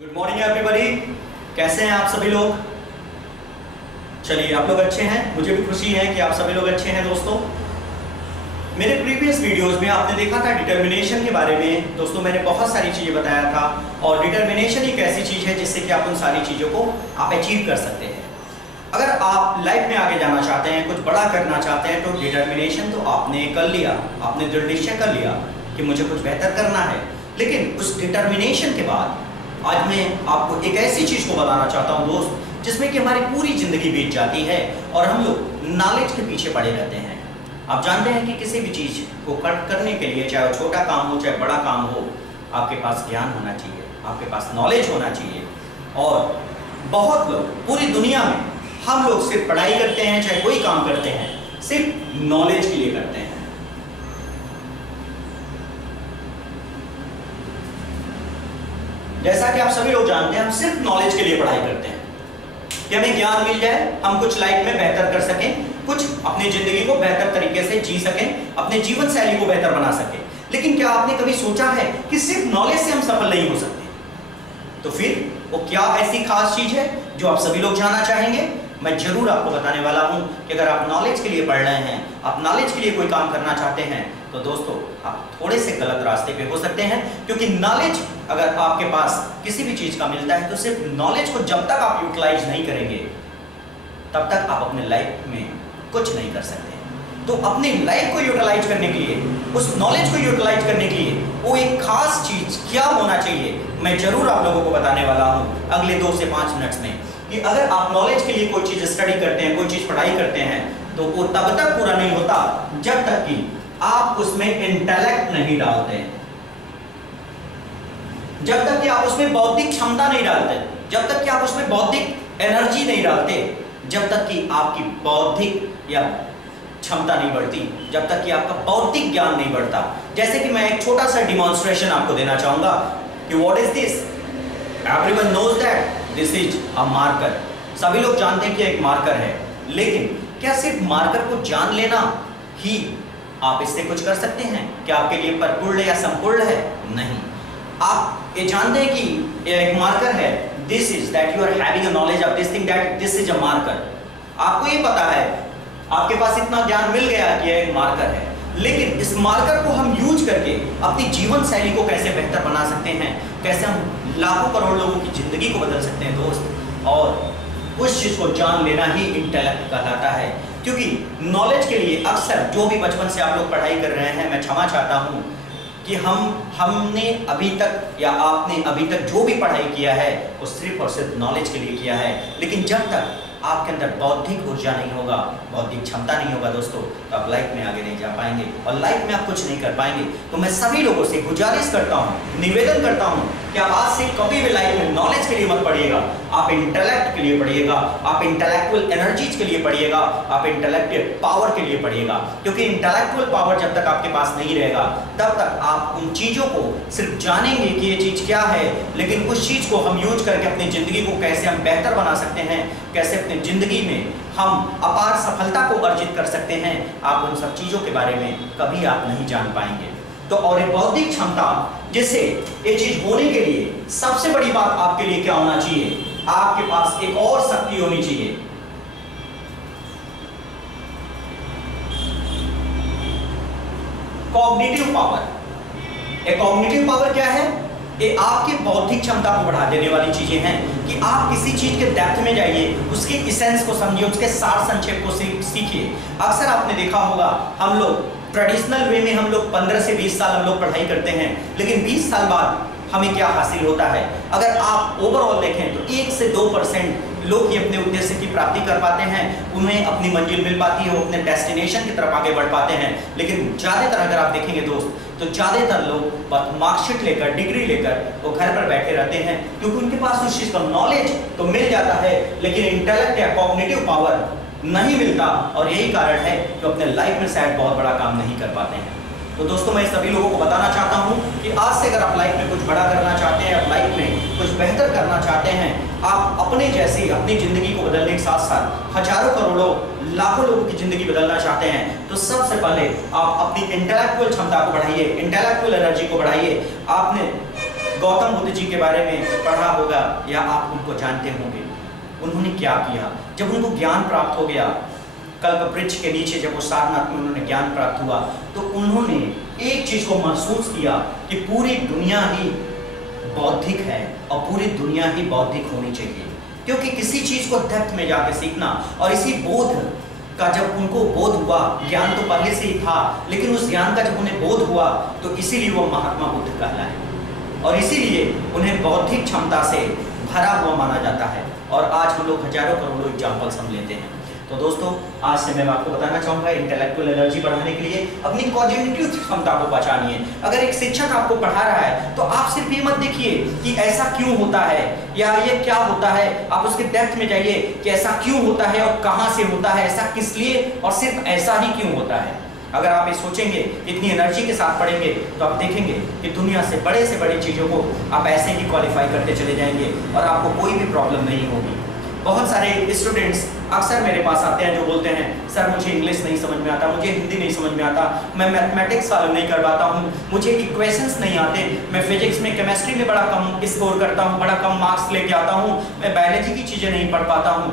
Good morning everybody. कैसे हैं आप सभी लोग? चलिए, आप लोग अच्छे हैं, मुझे भी खुशी है कि आप सभी लोग अच्छे हैं। दोस्तों, मेरे प्रीवियस वीडियोस में आपने देखा था डिटर्मिनेशन के बारे में। दोस्तों, मैंने बहुत सारी चीज़ें बताया था और डिटर्मिनेशन एक ऐसी चीज़ है जिससे कि आप उन सारी चीज़ों को आप अचीव कर सकते हैं। अगर आप लाइफ में आगे जाना चाहते हैं, कुछ बड़ा करना चाहते हैं, तो डिटर्मिनेशन तो आपने कर लिया, आपने दृढ़ निश्चय कर लिया कि मुझे कुछ बेहतर करना है। लेकिन उस डिटर्मिनेशन के बाद आज मैं आपको एक ऐसी चीज़ को बताना चाहता हूँ दोस्त, जिसमें कि हमारी पूरी ज़िंदगी बीत जाती है और हम लोग नॉलेज के पीछे पड़े रहते हैं। आप जानते हैं कि किसी भी चीज़ को करने के लिए, चाहे वो छोटा काम हो चाहे बड़ा काम हो, आपके पास ज्ञान होना चाहिए, आपके पास नॉलेज होना चाहिए। और बहुत लोग पूरी दुनिया में, हम लोग सिर्फ पढ़ाई करते हैं, चाहे कोई काम करते हैं, सिर्फ नॉलेज के लिए करते हैं। जैसा कि आप सभी लोग जानते हैं, हम सिर्फ नॉलेज के लिए पढ़ाई करते हैं कि हमें ज्ञान मिल जाए, हम कुछ लाइफ में बेहतर कर सकें, कुछ अपनी जिंदगी को बेहतर तरीके से जी सकें, अपने जीवन शैली को बेहतर बना सकें। लेकिन क्या आपने कभी सोचा है कि सिर्फ नॉलेज से हम सफल नहीं हो सकते? तो फिर वो क्या ऐसी खास चीज है जो आप सभी लोग जानना चाहेंगे? मैं जरूर आपको बताने वाला हूं कि अगर आप नॉलेज के लिए पढ़ रहे हैं, आप नॉलेज के लिए कोई काम करना चाहते हैं, तो दोस्तों आप थोड़े से गलत रास्ते पे हो सकते हैं। क्योंकि नॉलेज अगर आपके पास किसी भी चीज का मिलता है, तो सिर्फ नॉलेज को जब तक आप यूटिलाइज नहीं करेंगे, तब तक आप अपने लाइफ में कुछ नहीं कर सकते। तो अपनी लाइफ को यूटिलाइज करने के लिए, उस नॉलेज को यूटिलाइज करने के लिए वो एक खास चीज क्या होना चाहिए, मैं जरूर आप लोगों को बताने वाला हूं अगले 2 से 5 मिनट्स में। कि अगर आप नॉलेज के लिए कोई चीज स्टडी करते हैं, कोई चीज पढ़ाई करते हैं, तो वो तब तक पूरा नहीं होता जब तक कि आप उसमें इंटेलेक्ट नहीं डालते, जब तक कि आप उसमें बौद्धिक क्षमता नहीं डालते, जब तक कि आप उसमें बौद्धिक एनर्जी नहीं डालते, जब तक कि आपकी बौद्धिक या क्षमता नहीं बढ़ती, जब तक कि आपका बौद्धिक ज्ञान नहीं बढ़ता। जैसे कि मैं एक छोटा सा डिमॉन्स्ट्रेशन आपको देना चाहूंगा कि what is this? Everyone knows that this is a marker. सभी लोग जानते हैं कि एक मार्कर है, लेकिन क्या सिर्फ मार्कर को जान लेना ही आप इससे कुछ कर सकते हैं? क्या आपके लिए परिपूर्ण या संपूर्ण है? नहीं। आप ये जानते हैं कि एक मार्कर है, this is that you are having a knowledge of this thing, that this is a marker. आपको ये पता है, आपके पास इतना ज्ञान मिल गया कि यह एक मार्कर है, लेकिन इस मार्कर को हम यूज करके अपनी जीवन शैली को कैसे बेहतर बना सकते हैं, कैसे हम लाखों करोड़ लोगों की जिंदगी को बदल सकते हैं दोस्त। और उस चीज को जान लेना ही इंटेलेक्ट कहलाता है। क्योंकि नॉलेज के लिए अक्सर जो भी बचपन से आप लोग पढ़ाई कर रहे हैं, मैं क्षमा चाहता हूं कि हमने अभी तक या आपने अभी तक जो भी पढ़ाई किया है वो सिर्फ और सिर्फ नॉलेज के लिए किया है। लेकिन जब तक आपके अंदर बौद्धिक ऊर्जा नहीं होगा, बौद्धिक क्षमता नहीं होगा दोस्तों, तो आप लाइफ में आगे नहीं जा पाएंगे और लाइफ में आप कुछ नहीं कर पाएंगे। तो मैं सभी लोगों से गुजारिश करता हूँ, निवेदन करता हूँ कि आप आज से कभी भी लाइफ में नॉलेज के लिए मत पढ़िएगा, आप इंटेलेक्ट के लिए पढ़िएगा, आप इंटेलेक्चुअल एनर्जीज के लिए पढ़िएगा, आप इंटेलेक्चुअल पावर के लिए पढ़िएगा। क्योंकि इंटेलेक्चुअल पावर जब तक आपके पास नहीं रहेगा, तब तक आप उन चीज़ों को सिर्फ जानेंगे कि ये चीज़ क्या है, लेकिन उस चीज़ को हम यूज करके अपनी ज़िंदगी को कैसे हम बेहतर बना सकते हैं, कैसे अपनी ज़िंदगी में हम अपार सफलता को अर्जित कर सकते हैं, आप उन सब चीज़ों के बारे में कभी आप नहीं जान पाएंगे। तो और एक बौद्धिक क्षमता, जिससे ये चीज होने के लिए सबसे बड़ी बात आपके लिए क्या होना चाहिए? आपके पास एक और शक्ति होनी चाहिए, कॉग्निटिव पावर। एक कॉग्निटिव पावर क्या है? ये आपकी बौद्धिक क्षमता को बढ़ा देने वाली चीजें हैं कि आप किसी चीज के डेप्थ में जाइए, उसकी इसेंस को समझिए, उसके सार संक्षेप को सीखिए। अक्सर आपने देखा होगा, हम लोग ट्रेडिशनल वे में हम लोग 15 से 20 साल हम लोग पढ़ाई करते हैं, लेकिन 20 साल बाद हमें क्या हासिल होता है? अगर आप ओवरऑल देखें तो 1 से 2% लोग ही अपने उद्देश्य की प्राप्ति कर पाते हैं, उन्हें अपनी मंजिल मिल पाती है, वो अपने डेस्टिनेशन की तरफ आगे बढ़ पाते हैं। लेकिन ज़्यादातर अगर आप देखेंगे दोस्त, तो ज़्यादातर लोग मार्कशीट लेकर, डिग्री लेकर वो घर पर बैठे रहते हैं, क्योंकि उनके पास उस चीज़ का नॉलेज तो मिल जाता है, लेकिन इंटेलेक्ट या कॉग्निटिव पावर नहीं मिलता। और यही कारण है कि अपने लाइफ में शायद बहुत बड़ा काम नहीं कर पाते हैं। तो दोस्तों, मैं सभी लोगों को बताना चाहता हूं कि आज से अगर आप लाइफ में कुछ बड़ा करना चाहते हैं, आप लाइफ में कुछ बेहतर करना चाहते हैं, आप अपने जैसी अपनी ज़िंदगी को बदलने के साथ साथ हजारों करोड़ों लाखों लोगों की ज़िंदगी बदलना चाहते हैं, तो सबसे पहले आप अपनी इंटेलेक्चुअल क्षमता को बढ़ाइए, इंटेलेक्चुअल एनर्जी को बढ़ाइए। आपने गौतम बुद्ध जी के बारे में पढ़ा होगा या आप उनको जानते होंगे। उन्होंने क्या किया जब उनको ज्ञान प्राप्त हो गया, कल्प वृक्ष के नीचे जब वो सारनाथ में उन्होंने ज्ञान प्राप्त हुआ, तो उन्होंने एक चीज को महसूस किया कि पूरी दुनिया ही बौद्धिक है और पूरी दुनिया ही बौद्धिक होनी चाहिए। क्योंकि किसी चीज को डेप्थ में जाके सीखना, और इसी बोध का जब उनको बोध हुआ, ज्ञान तो पहले से ही था, लेकिन उस ज्ञान का जब उन्हें बोध हुआ तो इसीलिए वो महात्मा बुद्ध कहलाए और इसीलिए उन्हें बौद्धिक क्षमता से भरा हुआ माना जाता है। और आज हम लोग हजारों करोड़ों एग्जाम्पल्स हम लेते हैं। तो दोस्तों, आज से मैं आपको बताना चाहूंगा इंटेलेक्चुअल एनर्जी बढ़ाने के लिए अपनी कॉग्निटिव क्षमता को पहचानिए। अगर एक शिक्षक आपको पढ़ा रहा है तो आप सिर्फ ये मत देखिए कि ऐसा क्यों होता है या ये क्या होता है, आप उसके डेप्थ में जाइए कि ऐसा क्यों होता है और कहां से होता है, ऐसा किस लिए और सिर्फ ऐसा ही क्यों होता है। अगर आप ये सोचेंगे, इतनी एनर्जी के साथ पढ़ेंगे, तो आप देखेंगे कि दुनिया से बड़ी चीजों को आप ऐसे ही क्वालिफाई करते चले जाएंगे और आपको कोई भी प्रॉब्लम नहीं होगी। बहुत सारे स्टूडेंट्स अक्सर मेरे पास आते हैं जो बोलते हैं, सर मुझे इंग्लिश नहीं समझ में आता, मुझे हिंदी नहीं समझ में आता, मैं मैथमेटिक्स सॉल्व नहीं कर पाता हूँ, मुझे इक्वेशंस नहीं आते, मैं फिजिक्स में केमिस्ट्री में बड़ा कम स्कोर करता हूँ, बड़ा कम मार्क्स लेके आता हूँ, मैं बायोलॉजी की चीज़ें नहीं पढ़ पाता हूँ।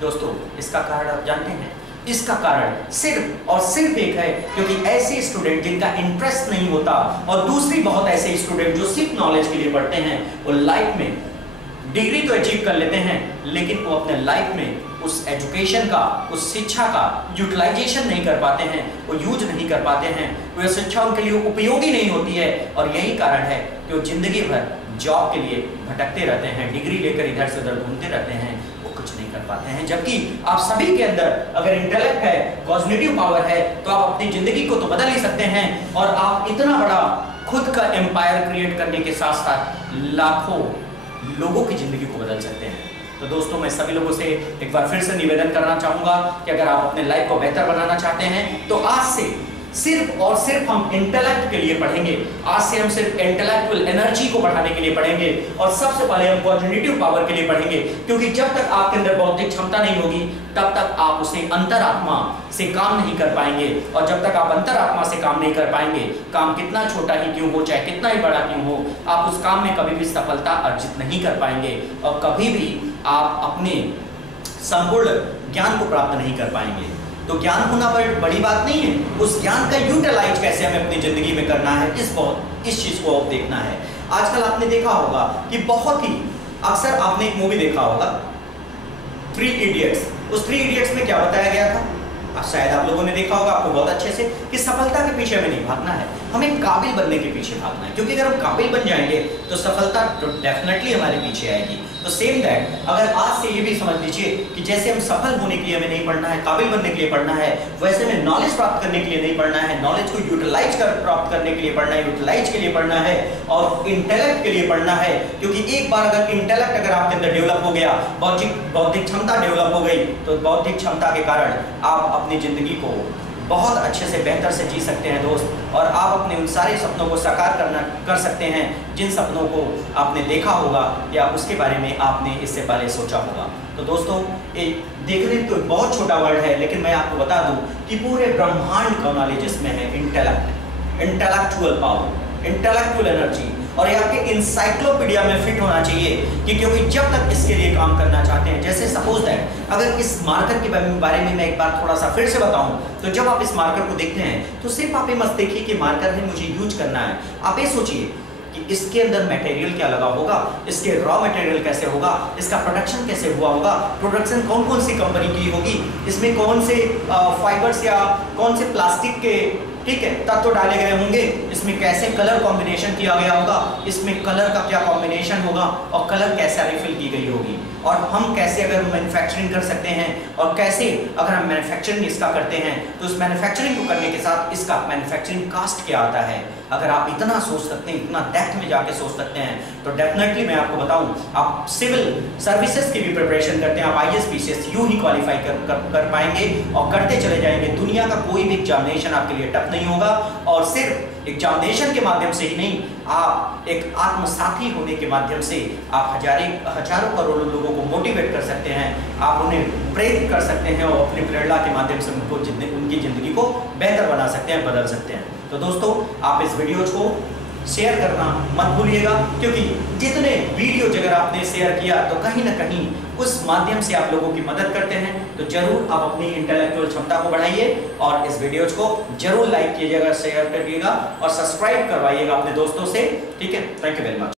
दोस्तों, इसका कारण आप जानते हैं? इसका कारण सिर्फ और सिर्फ एक है, क्योंकि ऐसे स्टूडेंट जिनका इंटरेस्ट नहीं होता और दूसरी बहुत ऐसे स्टूडेंट जो सिर्फ नॉलेज के लिए पढ़ते हैं, वो लाइफ में डिग्री तो अचीव कर लेते हैं, लेकिन वो अपने लाइफ में उस एजुकेशन का, उस शिक्षा का यूटिलाइजेशन नहीं कर पाते हैं, वो यूज नहीं कर पाते हैं, वो शिक्षा उनके लिए उपयोगी नहीं होती है। और यही कारण है कि वो जिंदगी भर जॉब के लिए भटकते रहते हैं, डिग्री लेकर इधर से उधर घूमते रहते हैं, वो कुछ नहीं कर पाते हैं। जबकि आप सभी के अंदर अगर इंटेलेक्ट है, कॉग्निटिव पावर है, तो आप अपनी जिंदगी को तो बदल ही सकते हैं और आप इतना बड़ा खुद का एम्पायर क्रिएट करने के साथ साथ लाखों लोगों की जिंदगी को बदल सकते हैं। तो दोस्तों, मैं सभी लोगों से एक बार फिर से निवेदन करना चाहूंगा कि अगर आप अपने लाइफ को बेहतर बनाना चाहते हैं तो आज से सिर्फ और सिर्फ हम इंटेलेक्ट के लिए पढ़ेंगे। आज से हम सिर्फ इंटेलेक्चुअल एनर्जी को बढ़ाने के लिए पढ़ेंगे और सबसे पहले हम कॉग्निटिव पावर के लिए पढ़ेंगे, क्योंकि जब तक आपके अंदर बौद्धिक क्षमता नहीं होगी तब तक आप उसे अंतरात्मा से काम नहीं कर पाएंगे। और जब तक आप अंतरात्मा से काम नहीं कर पाएंगे, काम कितना छोटा ही क्यों हो, चाहे कितना ही बड़ा क्यों हो, आप उस काम में कभी भी सफलता अर्जित नहीं कर पाएंगे और कभी भी आप अपने संपूर्ण ज्ञान को प्राप्त नहीं कर पाएंगे। तो ज्ञान होना बड़ी बात नहीं है, उस ज्ञान का यूटिलाइज कैसे हमें अपनी जिंदगी में करना है, इस चीज को आप देखना है। आजकल आपने देखा होगा कि बहुत ही अक्सर आपने एक मूवी देखा होगा, 3 इडियट्स। उस 3 इडियट्स में क्या बताया गया था? शायद आप लोगों ने देखा होगा, आपको बहुत अच्छे से, कि सफलता के पीछे हमें नहीं भागना है, हमें काबिल बनने के पीछे भागना है। क्योंकि अगर हम काबिल बन जाएंगे तो सफलता डेफिनेटली हमारे पीछे आएगी। तो सेम दैट, अगर आज से ये भी समझ लीजिए कि जैसे हम सफल होने के लिए हमें नहीं पढ़ना है, काबिल बनने के लिए पढ़ना है, वैसे में नॉलेज प्राप्त करने के लिए नहीं पढ़ना है, नॉलेज को यूटिलाइज प्राप्त करने के लिए पढ़ना है, यूटिलाइज के लिए पढ़ना है और इंटेलेक्ट के लिए पढ़ना है। क्योंकि एक बार अगर इंटेलेक्ट अगर आपके अंदर डेवलप हो गया, बौद्धिक क्षमता डेवलप हो गई, तो बौद्धिक क्षमता के कारण आप अपनी जिंदगी को बहुत अच्छे से बेहतर से जी सकते हैं दोस्त, और आप अपने उन सारे सपनों को साकार कर सकते हैं जिन सपनों को आपने देखा होगा या उसके बारे में आपने इससे पहले सोचा होगा। तो दोस्तों, देखने तो बहुत छोटा वर्ड है, लेकिन मैं आपको बता दूं कि पूरे ब्रह्मांड का नॉलेज इसमें है। Intellect, intellectual power, intellectual energy, और ये आपके इंसाइक्लोपीडिया में फिट होना चाहिए कि क्योंकि जब तक इसके लिए काम करना चाहते हैं, जैसे सपोज दैट अगर इस मार्कर के बारे में मैं एक बार थोड़ा सा फिर से बताऊं, तो जब आप इस मार्कर को देखते हैं तो सिर्फ आप ये मत देखिए कि मार्कर है, मुझे यूज करना है। आप ये सोचिए कि इसके अंदर मटेरियल क्या लगा होगा, इसके रॉ मटेरियल कैसे होगा, इसका प्रोडक्शन कैसे हुआ होगा, प्रोडक्शन कौन कौन सी कंपनी की होगी, इसमें कौन से फाइबर्स या कौन से प्लास्टिक के तत्व डाले गए होंगे, इसमें कैसे कलर कॉम्बिनेशन किया गया होगा, इसमें कलर का क्या कॉम्बिनेशन होगा और कलर कैसे रिफिल की गई होगी, और हम कैसे अगर मैन्युफैक्चरिंग कर सकते हैं, और कैसे अगर हम मैन्युफैक्चरिंग इसका करते हैं तो उस मैन्युफैक्चरिंग को करने के साथ इसका मैन्युफैक्चरिंग कास्ट क्या आता है। अगर आप इतना सोच सकते हैं, इतना डेप्थ में जाके सोच सकते हैं, तो डेफिनेटली मैं आपको बताऊं, आप सिविल सर्विसेज की भी प्रिपरेशन करते हैं, आप IAS PCS यूं ही क्वालिफाई कर पाएंगे और करते चले जाएंगे। दुनिया का कोई भी एग्जामिनेशन आपके लिए टफ नहीं होगा, और सिर्फ एग्जामिनेशन के माध्यम से ही नहीं, आप एक आत्मसाथी होने के माध्यम से आप हजारों करोड़ों लोगों को मोटिवेट कर सकते हैं, आप उन्हें प्रेरित कर सकते हैं और अपनी प्रेरणा के माध्यम से उनकी जिंदगी को बेहतर बना सकते हैं, बदल सकते हैं। तो दोस्तों, आप इस वीडियो को शेयर करना मत भूलिएगा, क्योंकि जितने वीडियोज अगर आपने शेयर किया तो कहीं ना कहीं उस माध्यम से आप लोगों की मदद करते हैं। तो जरूर आप अपनी इंटेलेक्चुअल क्षमता को बढ़ाइए और इस वीडियोज को जरूर लाइक कीजिएगा, शेयर करिएगा और सब्सक्राइब करवाइएगा अपने दोस्तों से। ठीक है, थैंक यू वेरी मच।